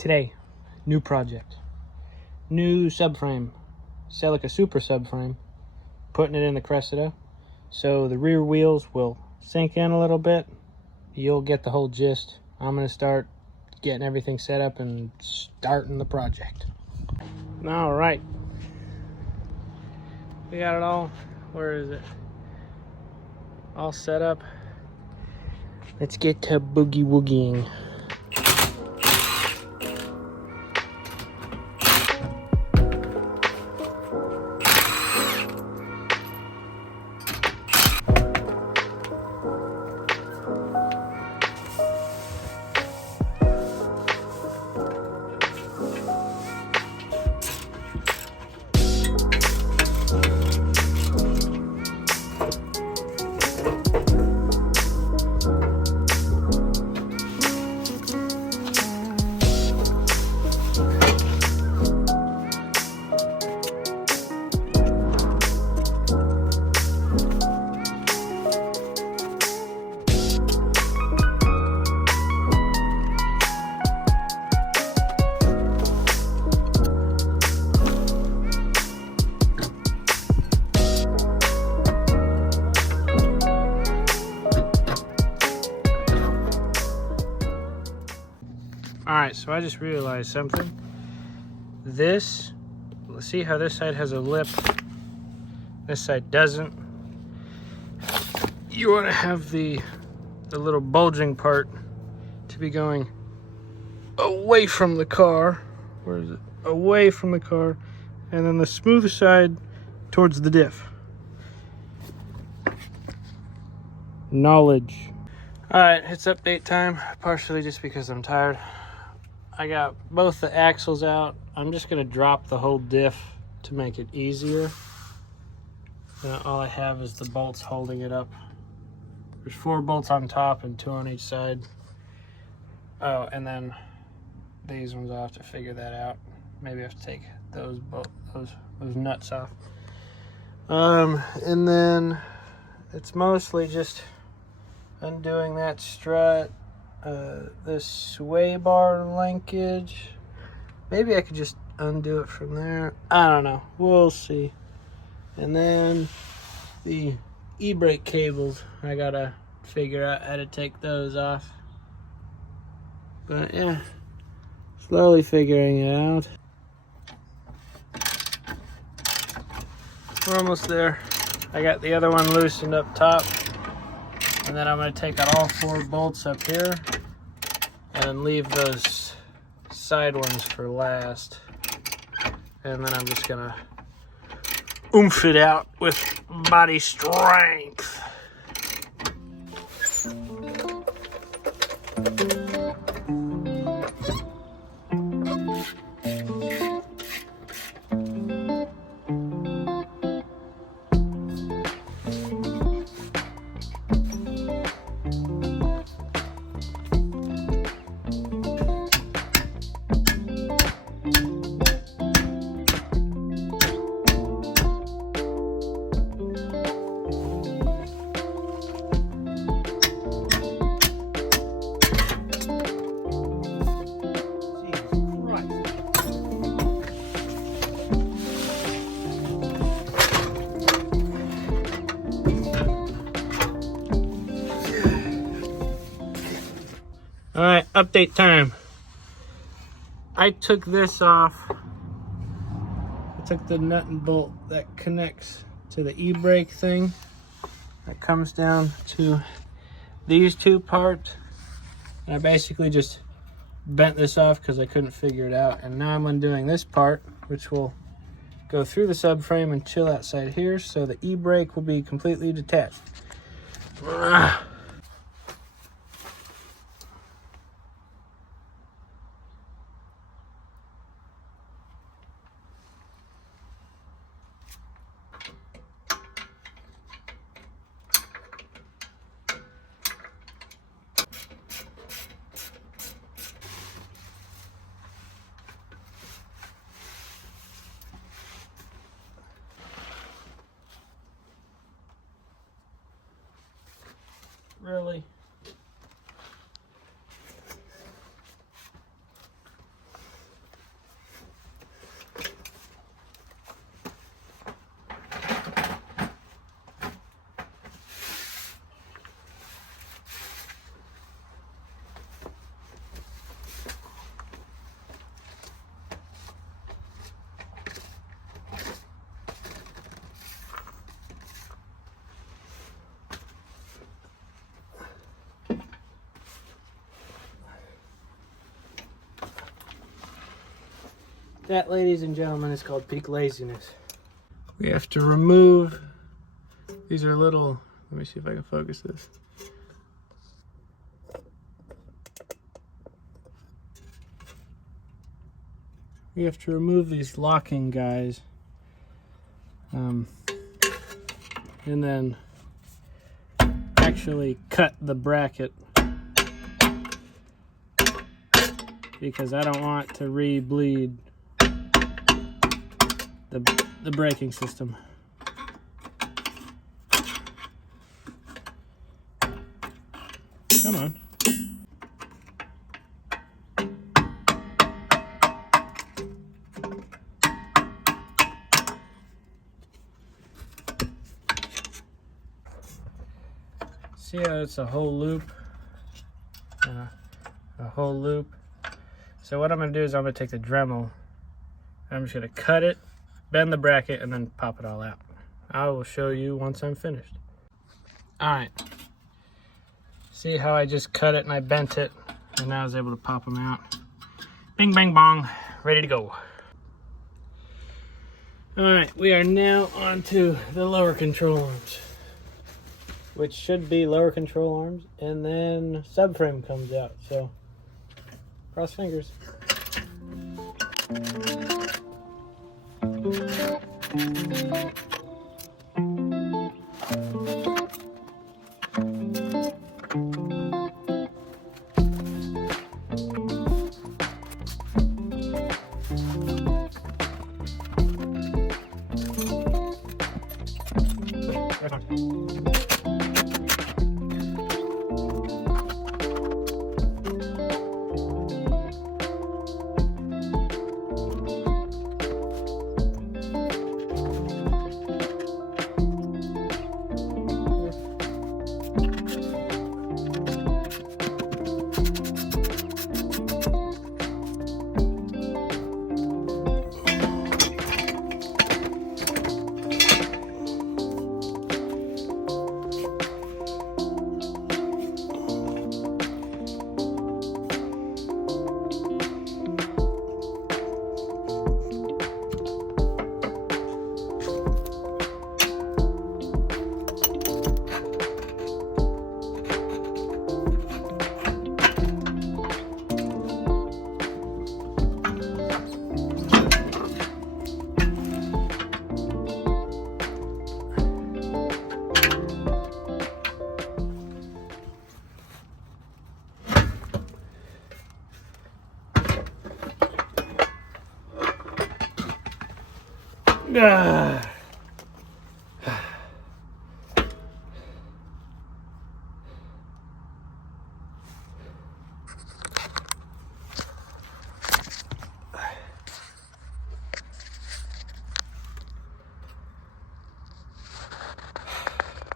Today, new project. New subframe. Celica Supra Subframe. Putting it in the Cressida. So the rear wheels will sink in a little bit. You'll get the whole gist. I'm going to start getting everything set up and starting the project. Alright. We got it all. Where is it? All set up. Let's get to boogie woogieing. Alright, so I just realized something. This, see how this side has a lip, this side doesn't. You want to have the little bulging part to be going away from the car. Where is it? Away from the car. And then the smooth side towards the diff. Knowledge. Alright, it's update time, partially just because I'm tired. I got both the axles out. I'm just going to drop the whole diff to make it easier. Now all I have is the bolts holding it up. There's 4 bolts on top and 2 on each side. Oh, and then these ones, I'll have to figure that out. Maybe I have to take those nuts off. And then it's mostly just undoing that strut. This sway bar linkage, maybe I could just undo it from there. I don't know, we'll see. And then the e-brake cables, I gotta figure out how to take those off. But yeah, slowly figuring it out. We're almost there. I got the other one loosened up top. And then I'm going to take out all 4 bolts up here and leave those side ones for last. And then I'm just going to oomph it out with body strength. Alright, update time. I took this off. I took the nut and bolt that connects to the e-brake thing. That comes down to these 2 parts. And I basically just bent this off because I couldn't figure it out. And now I'm undoing this part, which will go through the subframe and chill outside here. So the e-brake will be completely detached. Really? That, ladies and gentlemen, is called peak laziness. We have to remove, these are little, let me see if I can focus this. We have to remove these locking guys. And then actually cut the bracket, because I don't want to re-bleed the braking system. Come on. See how it's a whole loop and a whole loop. So what I'm going to do is I'm going to take the Dremel and I'm just going to cut it, bend the bracket, and then pop it all out. I will show you once I'm finished. Alright. See how I just cut it and I bent it, and now I was able to pop them out. Bing, bang, bong. Ready to go. Alright, we are now on to the lower control arms, which should be lower control arms, and then subframe comes out, so cross fingers.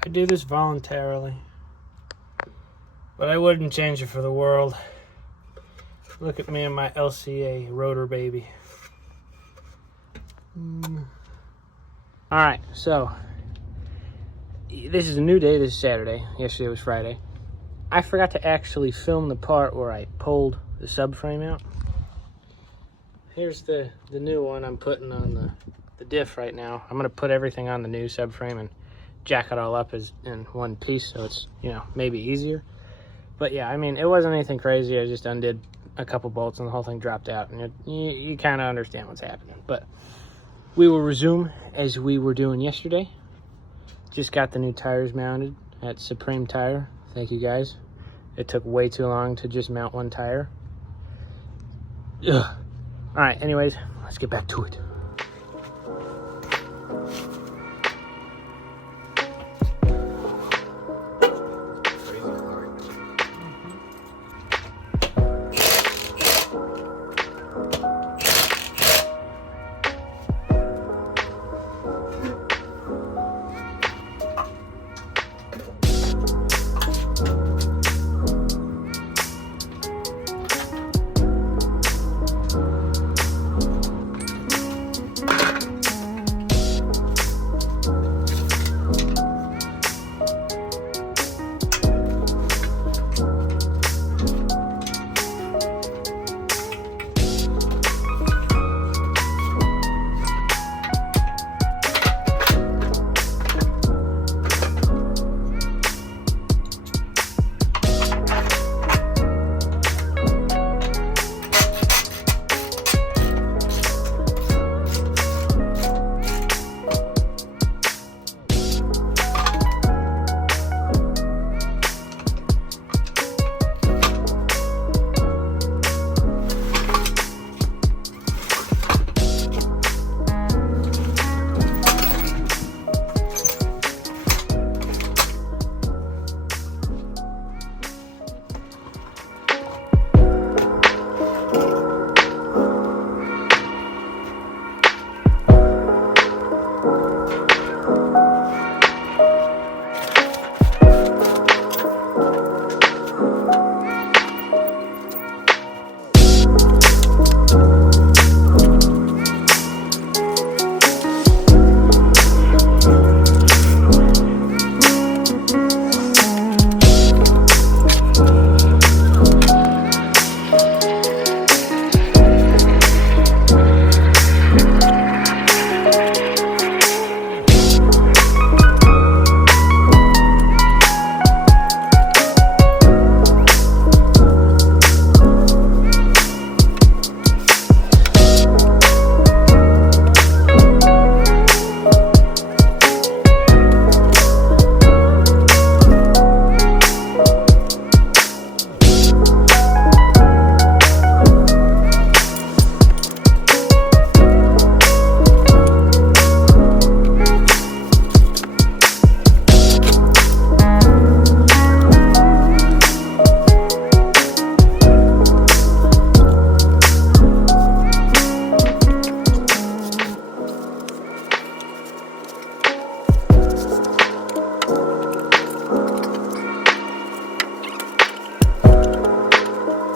I do this voluntarily, but I wouldn't change it for the world. Look at me and my LCA rotor baby. Alright, so this is a new day. This is Saturday. Yesterday was Friday. I forgot to actually film the part where I pulled the subframe out. Here's the new one I'm putting on the diff right now. I'm going to put everything on the new subframe and jack it all up as in one piece, so it's, you know, maybe easier. But yeah, I mean, it wasn't anything crazy. I just undid a couple bolts and the whole thing dropped out, and you kind of understand what's happening. But we will resume as we were doing yesterday. Just got the new tires mounted at Supreme Tire. Thank you guys. It took way too long to just mount one tire. Ugh. All right, anyways, let's get back to it.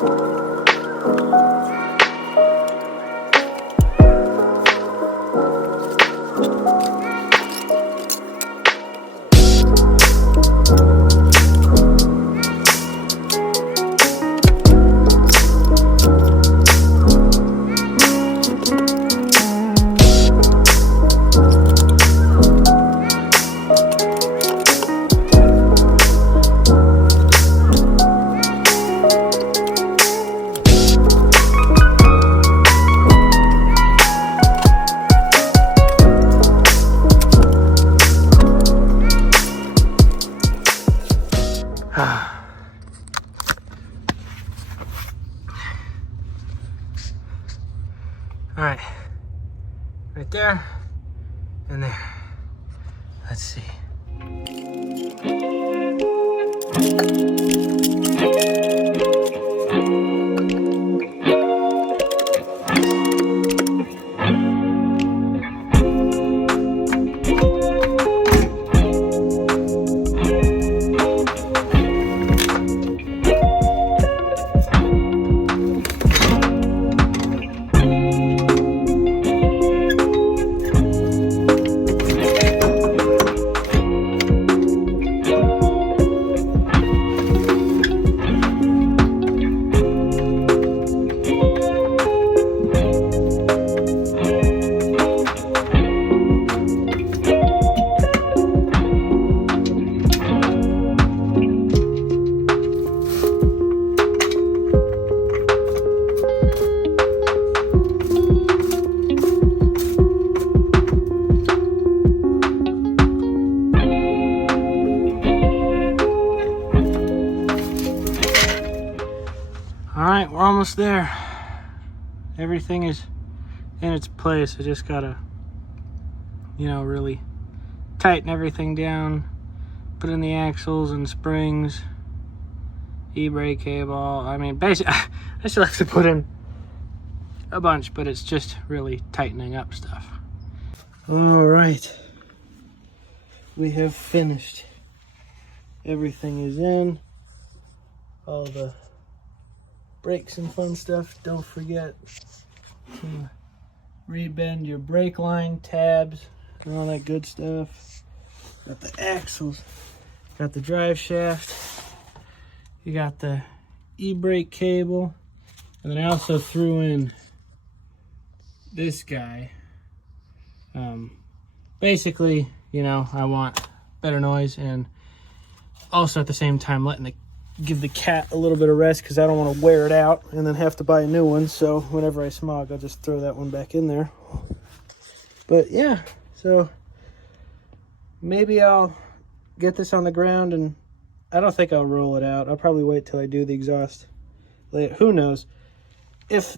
All right, right there and there. Let's see. All right, we're almost there. Everything is in its place. I just gotta, you know, really tighten everything down, put in the axles and springs, e-brake cable. I mean, basically, I still have to put in a bunch, but it's just really tightening up stuff. All right, we have finished. Everything is in. All the brakes and fun stuff. Don't forget to rebend your brake line tabs and all that good stuff. Got the axles, got the drive shaft, you got the e-brake cable, and then I also threw in this guy. Basically, you know, I want better noise, and also at the same time give the cat a little bit of rest, because I don't want to wear it out and then have to buy a new one. So whenever I smog, I'll just throw that one back in there. But yeah, so maybe I'll get this on the ground, and I don't think I'll roll it out. I'll probably wait till I do the exhaust later. Who knows? If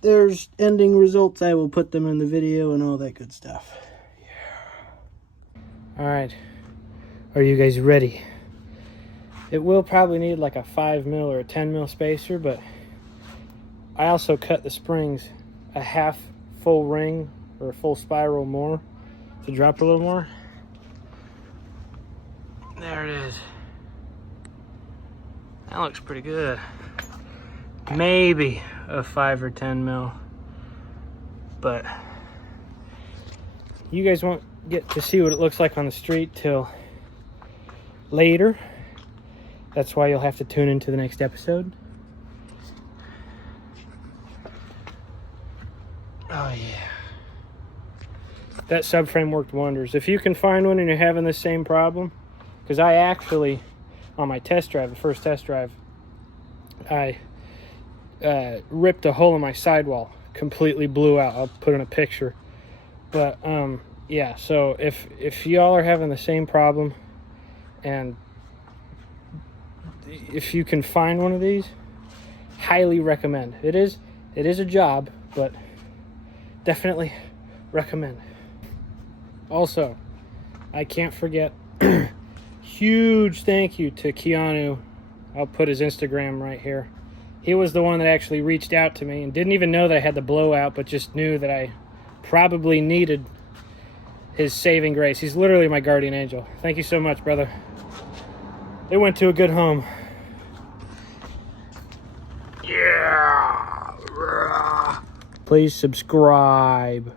there's ending results, I will put them in the video and all that good stuff. Yeah. All right, are you guys ready? It will probably need like a 5 mil or a 10 mil spacer, but I also cut the springs a half full ring or a full spiral more to drop a little more. There it is. That looks pretty good. Maybe a 5 or 10 mil, but you guys won't get to see what it looks like on the street till later. That's why you'll have to tune into the next episode. Oh yeah. That subframe worked wonders. If you can find one and you're having the same problem, because I actually, on my test drive, the first test drive, I ripped a hole in my sidewall, completely blew out. I'll put in a picture. But yeah, so if y'all are having the same problem, and if you can find one of these, highly recommend. It is a job, but definitely recommend. Also, I can't forget, huge thank you to Keanu. I'll put his Instagram right here. He was the one that actually reached out to me and didn't even know that I had the blowout, but just knew that I probably needed his saving grace. He's literally my guardian angel. Thank you so much, brother. It went to a good home. Please subscribe.